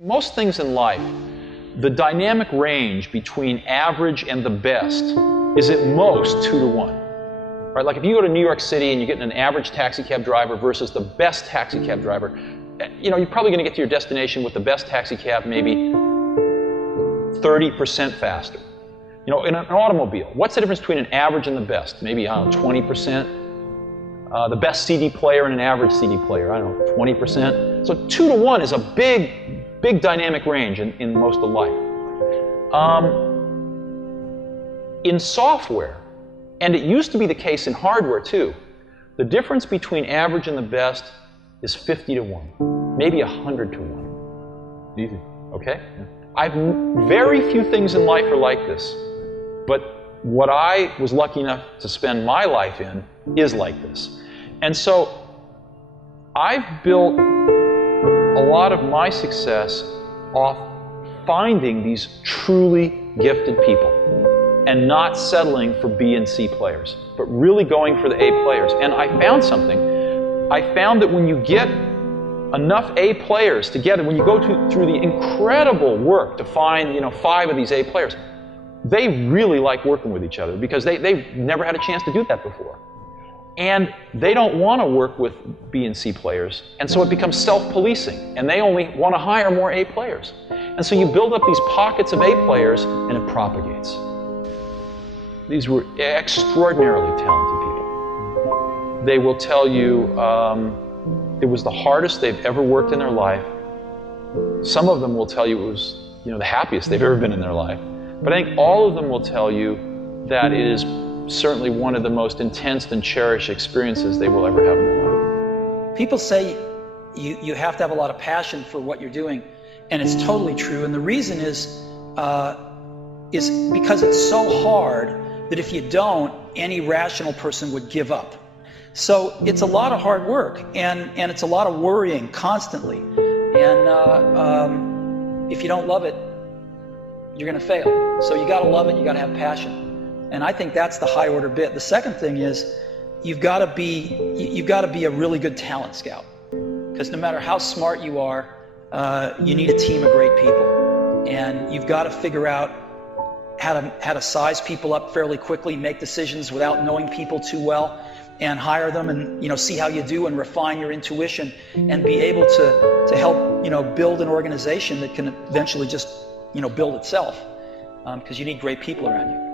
Most things in life, the dynamic range between average and the best is at most 2 to 1. Right? Like if you go to New York City and you're getting an average taxi cab driver versus the best taxi cab driver, you're probably going to get to your destination with the best taxi cab maybe 30% faster. In an automobile, what's the difference between an average and the best? Maybe, 20%. The best CD player and an average CD player, 20%. So 2 to 1 is a big dynamic range in most of life. In software, and it used to be the case in hardware too, the difference between average and the best is 50 to 1, maybe 100 to 1. Easy. Okay? Very few things in life are like this, but what I was lucky enough to spend my life in is like this. And so I've built a lot of my success off finding these truly gifted people and not settling for B and C players, but really going for the A players. And I found something. I found that when you get enough A players together, when you go through the incredible work to find 5 of these A players, they really like working with each other because they've never had a chance to do that before. And they don't want to work with B and C players, and so it becomes self-policing, and they only want to hire more A players. And so you build up these pockets of A players, and it propagates. These were extraordinarily talented people. They will tell you it was the hardest they've ever worked in their life. Some of them will tell you it was the happiest they've ever been in their life. But I think all of them will tell you that it is certainly one of the most intense and cherished experiences they will ever have in their life. People say you have to have a lot of passion for what you're doing, and it's totally true. And the reason is because it's so hard that if you don't, any rational person would give up. So it's a lot of hard work, and it's a lot of worrying constantly. And if you don't love it, you're going to fail. So you got to love it. You got to have passion. And I think that's the high order bit. The second thing is you've got to be a really good talent scout, because no matter how smart you are, you need a team of great people, and you've got to figure out how to size people up fairly quickly, make decisions without knowing people too well, and hire them, and see how you do, and refine your intuition, and be able to help build an organization that can eventually just build itself, because you need great people around you.